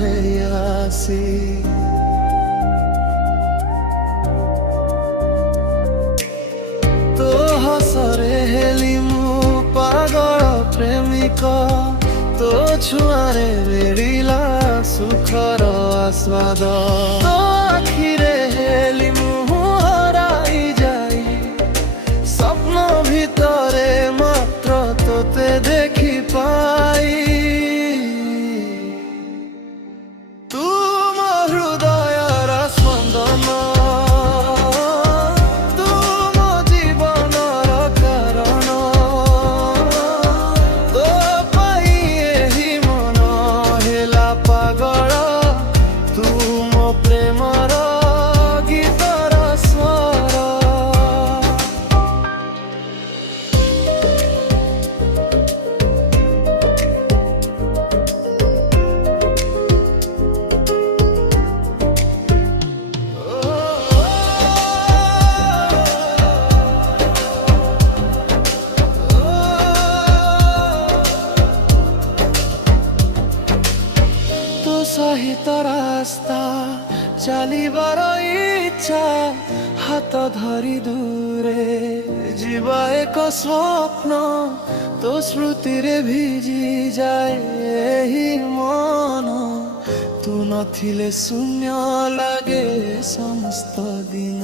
ହେଇ ଆସି ତୋ ହସରେ ହେଲି ମୁଁ ପାଗଳ ପ୍ରେମିକ ତୋ ଛୁଆଁରେ ମିଳିଲା ସୁଖର ଆସ୍ୱାଦ ତୋ ଆଖିରେ ହେଲି ମୁଁ ହରାଇ ଯାଇ ସ୍ୱପ୍ନ ଭିତରେ ମାତ୍ର ତୋତେ ଦେଖି ପାଇ ତୁ ମୋ ହୃଦୟର ସ୍ପନ୍ଦନ ତୁ ମୋ ଜୀବନର କାରଣ ତୋ ପାଇଁ ଏହି ମନ ହେଲା ପାଗଳ ତୁ ମୋ ପ୍ରେମର ଗୀତର ସ୍ୱର ତୋ ସହିତ ରାସ୍ତା ଚାଲିବାର ଇଚ୍ଛା ହାତ ଧରି ଦୂରେ ଯିବା ଏକ ସ୍ୱପ୍ନ ତୋ ସ୍ମୃତିରେ ଭିଜି ଯାଏ ଏହି ମନ ତୁ ନଥିଲେ ଶୂନ୍ୟ ଲାଗେ ସମସ୍ତ ଦିନ।